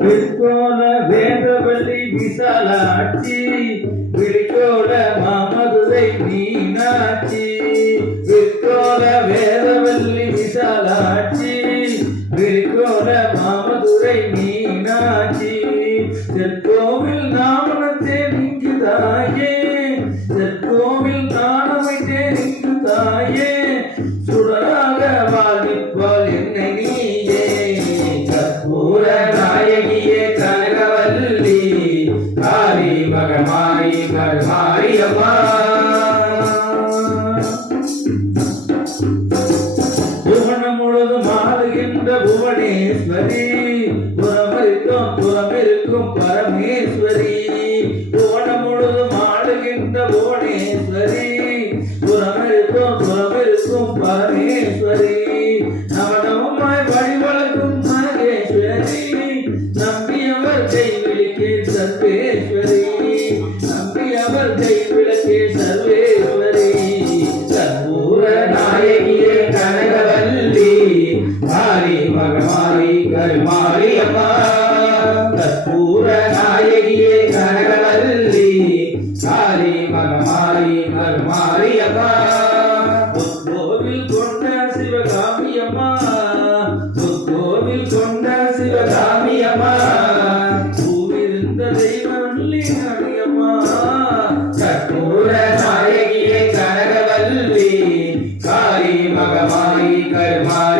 விற்கோல வேதவல்லி விசாலாட்சி விழிக்கோல மாமதுரை மீனாட்சி விற்கோல வேதவல்லி விசாலாட்சி விழிக்கோல மாமதுரை மீனாட்சி செற்கோவில் நாமனத்தே நின்று தாயே செற்கோவில் நாணமைத்தே நின்று தாயே சுடராக வாழ்விப்பால் என்னை நீயே கற்பூர நாயகியே கனகவல்லி காளி மகமாயி கருமாரியம்மா புவனம் முழுதும் ஆளுகின்ற புவனேஸ்வரி புறமிருக்கும் பரமேஸ்வரி புவனம் முழுதும் ஆளுகின்ற புவனேஸ்வரி புறமிருக்கும் பரமேஸ்வரி நவனமாய் வழிவழக்கும் மகேஸ்வரி நம்பியவர் கைவிளக்கே சர்வேஸ்வரி நம்பியவர் கைவிளக்கே சர்வேஸ்வரி கற்பூர நாயகியே கனகவல்லி காளி மகமாயி கருமாரியம்மா கற்பூர நாயகியே கனகவல்லி காளி மகமாயி கருமாரியம்மா கோவில் கொண்ட சிவகாமியம்மா கோவில் கொண்ட சிவகாமியம்மா பூவிருந்த தெய்வல்லி அடியம்மா கற்பூர நாயகியே கனகவல்லி காளி மகமாயி கருமாரி